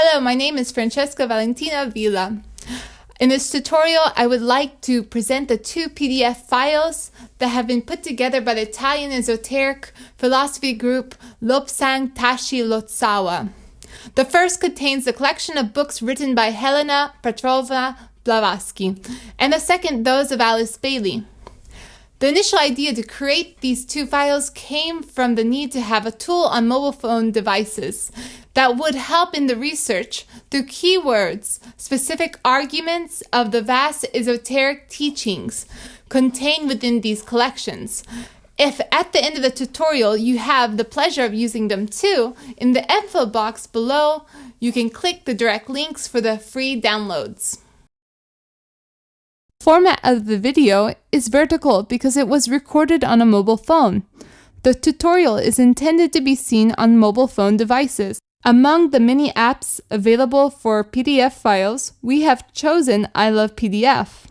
Hello, my name is Francesca Valentina Villa. In this tutorial, I would like to present the two PDF files that have been put together by the Italian esoteric philosophy group Lobsang Tashi Lotsawa. The first contains the collection of books written by Helena Petrovna Blavatsky, and the second those of Alice Bailey. The initial idea to create these two files came from the need to have a tool on mobile phone devices that would help in the research through keywords, specific arguments of the vast esoteric teachings contained within these collections. If at the end of the tutorial you have the pleasure of using them too, in the info box below you can click the direct links for the free downloads. The format of the video is vertical because it was recorded on a mobile phone. The tutorial is intended to be seen on mobile phone devices. Among the many apps available for PDF files, we have chosen I Love PDF.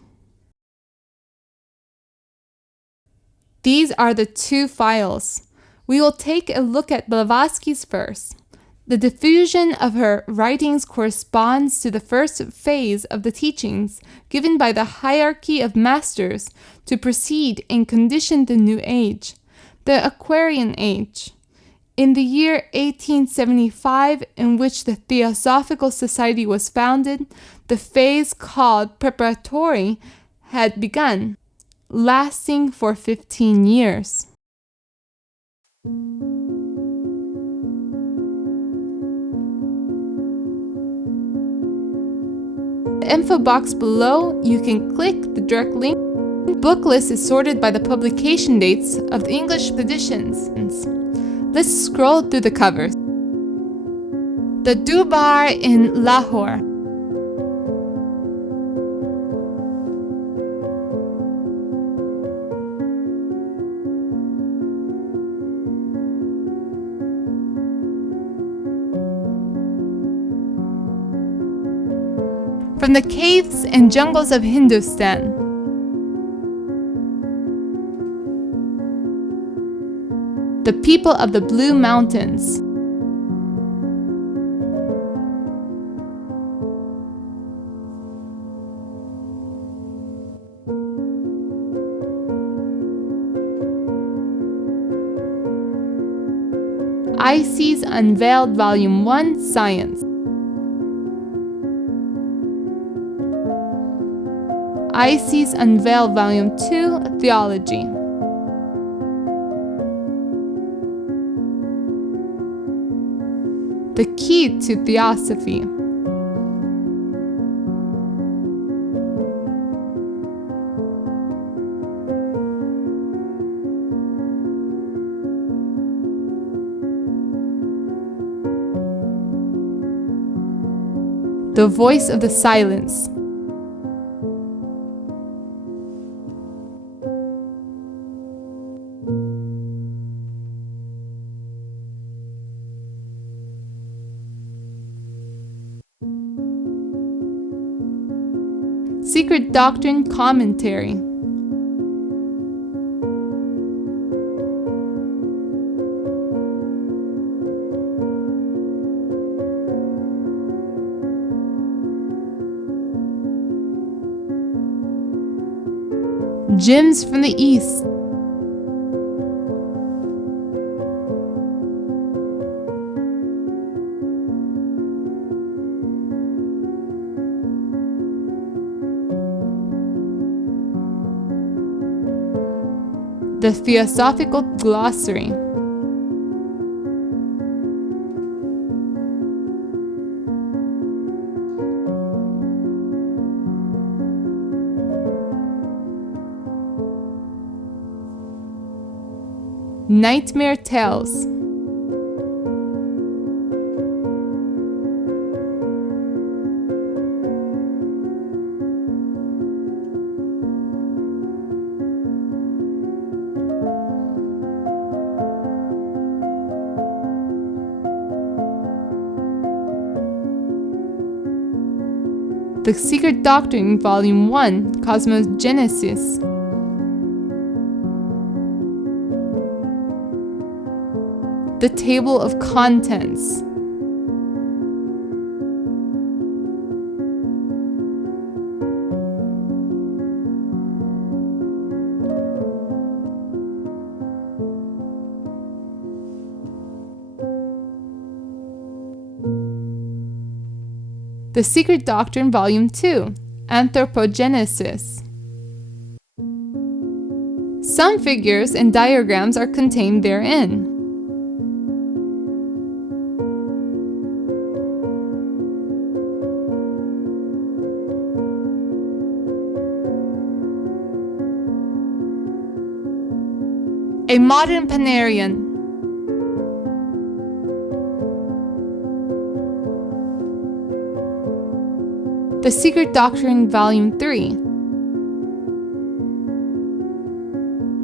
These are the two files. We will take a look at Blavatsky's first. The diffusion of her writings corresponds to the first phase of the teachings given by the hierarchy of masters to precede and condition the New Age, the Aquarian Age. In the year 1875, in which the Theosophical Society was founded, the phase called Preparatory had begun, lasting for 15 years. The info box below, you can click the direct link. The book list is sorted by the publication dates of the English editions. Let's scroll through the covers. The Durbar in Lahore. From the caves and jungles of Hindustan. The people of the Blue Mountains. I.C.'s Unveiled Volume 1, Science. I.C.'s Unveiled Volume 2, Theology. The Key to Theosophy. The Voice of the Silence. Secret Doctrine Commentary. Gems from the East. The Theosophical Glossary. Nightmare Tales. The Secret Doctrine, Volume 1, Cosmogenesis. The Table of Contents. The Secret Doctrine, Volume 2, Anthropogenesis. Some figures and diagrams are contained therein. A Modern Panarian. The Secret Doctrine, Volume 3.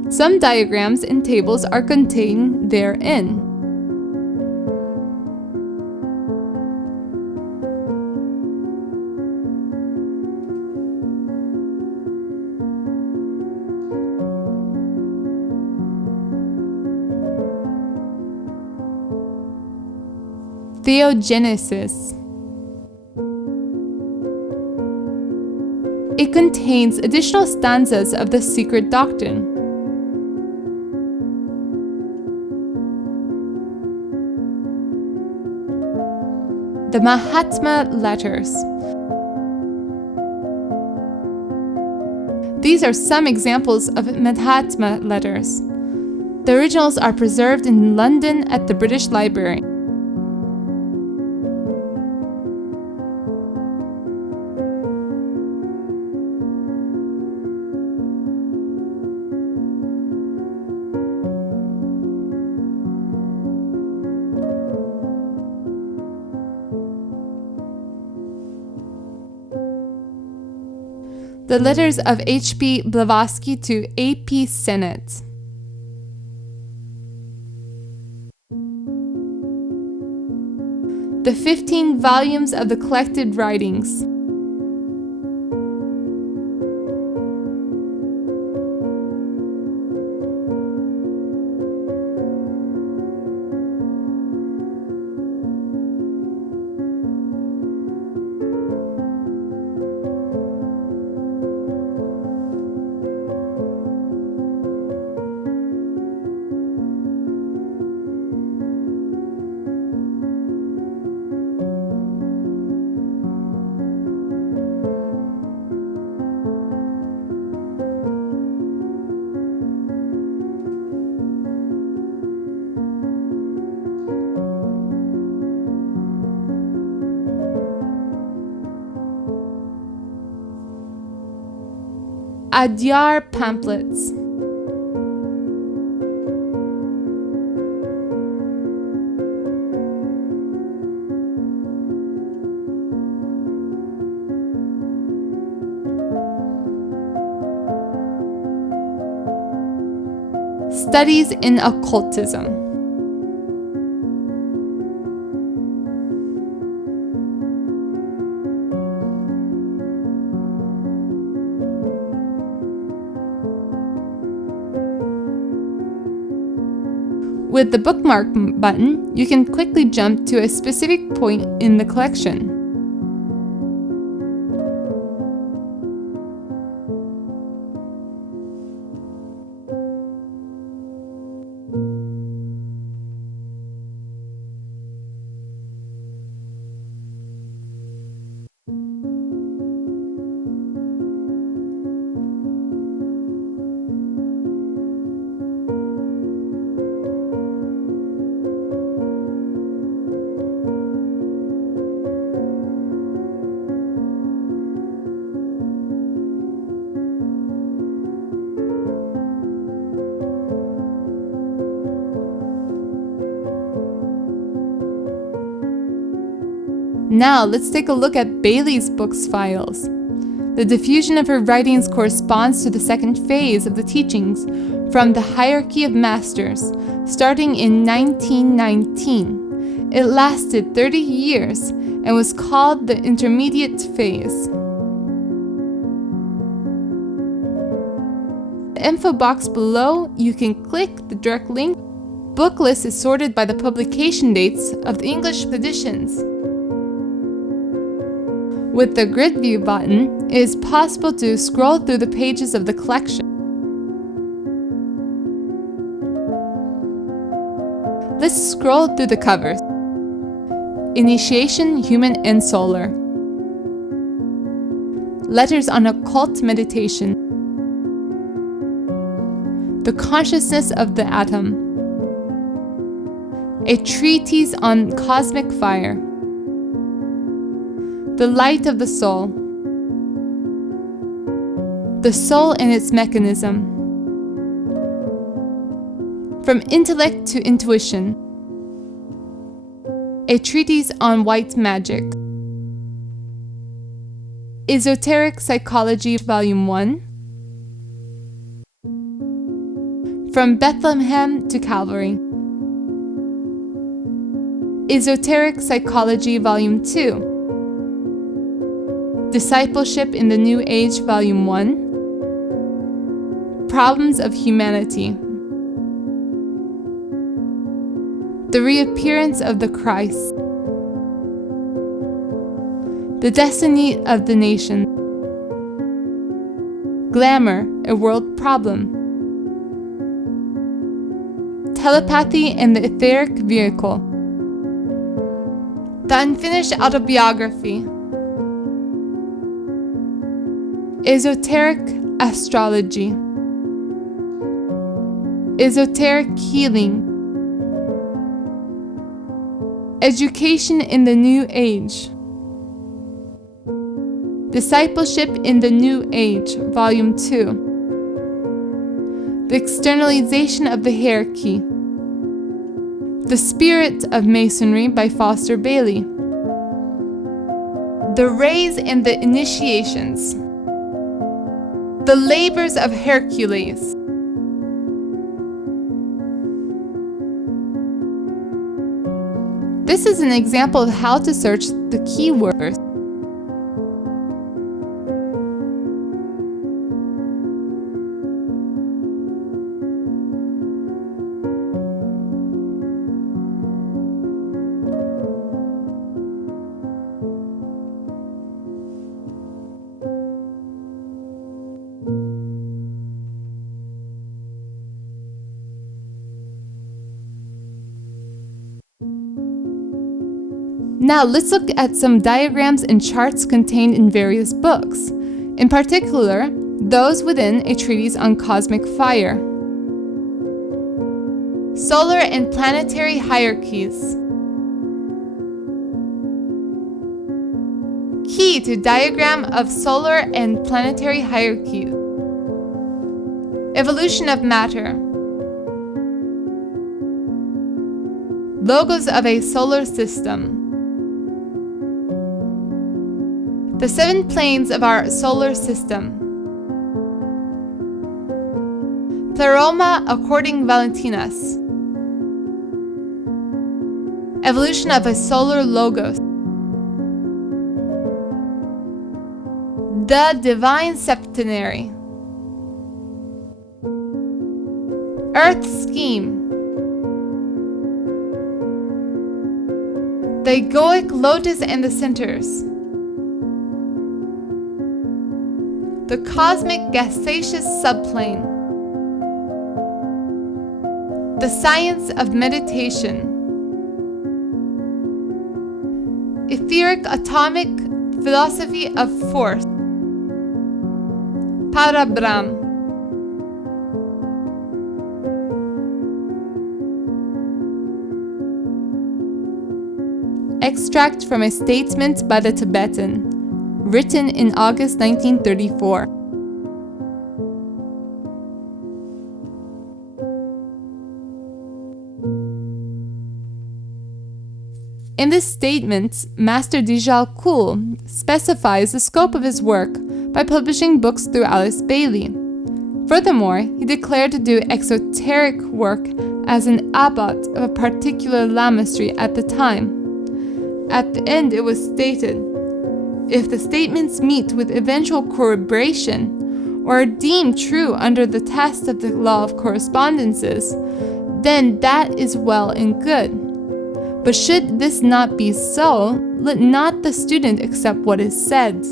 Some diagrams and tables are contained therein. Theogenesis. It contains additional stanzas of the Secret Doctrine. The Mahatma Letters. These are some examples of Mahatma letters. The originals are preserved in London at the British Library. The letters of H.P. Blavatsky to A.P. Sennett. The 15 volumes of the collected writings. Adyar pamphlets. Studies in Occultism. With the Bookmark button, you can quickly jump to a specific point in the collection. Now let's take a look at Bailey's book's files. The diffusion of her writings corresponds to the second phase of the teachings from the Hierarchy of Masters, starting in 1919. It lasted 30 years and was called the Intermediate Phase. In the info box below, you can click the direct link. Book list is sorted by the publication dates of the English editions. With the grid view button, it is possible to scroll through the pages of the collection. Let's scroll through the covers. Initiation, Human and Solar. Letters on Occult Meditation, The Consciousness of the Atom, A Treatise on Cosmic Fire, The Light of the Soul, The Soul and Its Mechanism, From Intellect to Intuition, A Treatise on White Magic, Esoteric Psychology Volume 1, From Bethlehem to Calvary, Esoteric Psychology Volume 2, Discipleship in the New Age Volume 1, Problems of Humanity, The Reappearance of the Christ, The Destiny of the Nation, Glamour, a World Problem, Telepathy and the Etheric Vehicle, The Unfinished Autobiography, Esoteric Astrology, Esoteric Healing, Education in the New Age, Discipleship in the New Age, Volume 2, The Externalization of the Hierarchy, The Spirit of Masonry by Foster Bailey, The Rays and the Initiations, The Labors of Hercules, This is an example of how to search the keywords. Now let's look at some diagrams and charts contained in various books, in particular, those within A Treatise on Cosmic Fire. Solar and Planetary Hierarchies. Key to Diagram of Solar and Planetary Hierarchies. Evolution of Matter. Logos of a Solar System. The 7 planes of our solar system. Pleroma according Valentinas. Evolution of a solar logos. The Divine Septenary. Earth Scheme. The egoic lotus and the centers. The cosmic gaseous subplane. The science of meditation. Etheric atomic philosophy of force. Parabrahm. Extract from a statement by the Tibetan, written in August 1934. In this statement, Master Dijal Kul specifies the scope of his work by publishing books through Alice Bailey. Furthermore, he declared to do exoteric work as an abbot of a particular lamasery at the time. At the end it was stated, if the statements meet with eventual corroboration, or are deemed true under the test of the law of correspondences, then that is well and good. But should this not be so, let not the student accept what is said.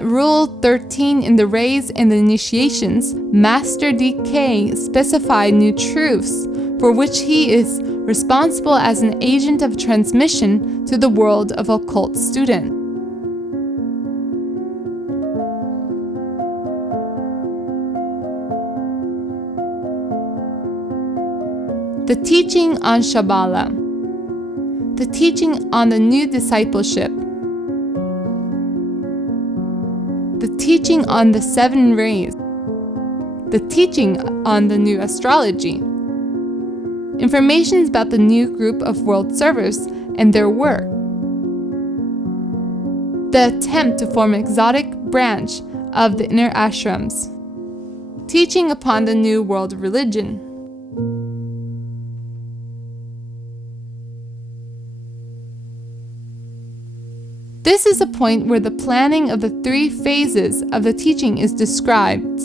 At Rule 13 in the Rays and the Initiations, Master DK specified new truths for which he is responsible as an agent of transmission to the world of occult students. The teaching on Shambhala. The teaching on the new discipleship. The teaching on the 7 rays. The teaching on the new astrology. Information about the new group of world servers and their work. The attempt to form an exotic branch of the inner ashrams. Teaching upon the new world religion. This is a point where the planning of the 3 phases of the teaching is described.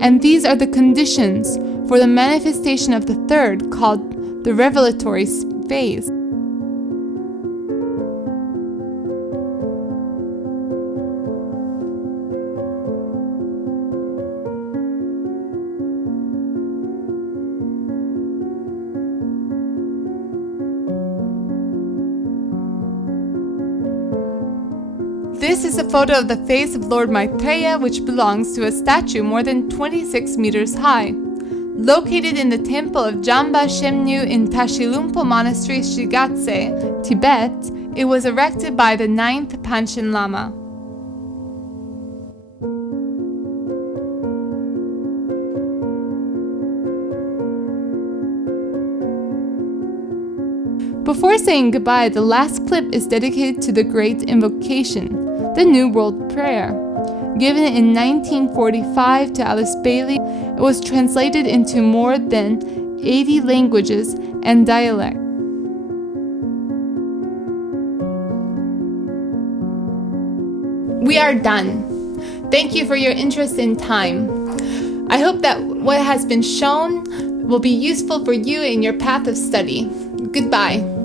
And these are the conditions for the manifestation of the 3rd, called the revelatory phase. This is a photo of the face of Lord Maitreya, which belongs to a statue more than 26 meters high. Located in the temple of Jamba Shemnu in Tashilumpo Monastery, Shigatse, Tibet, it was erected by the 9th Panchen Lama. Before saying goodbye, the last clip is dedicated to the Great Invocation, the New World Prayer. Given in 1945 to Alice Bailey, it was translated into more than 80 languages and dialects. We are done. Thank you for your interest and time. I hope that what has been shown will be useful for you in your path of study. Goodbye.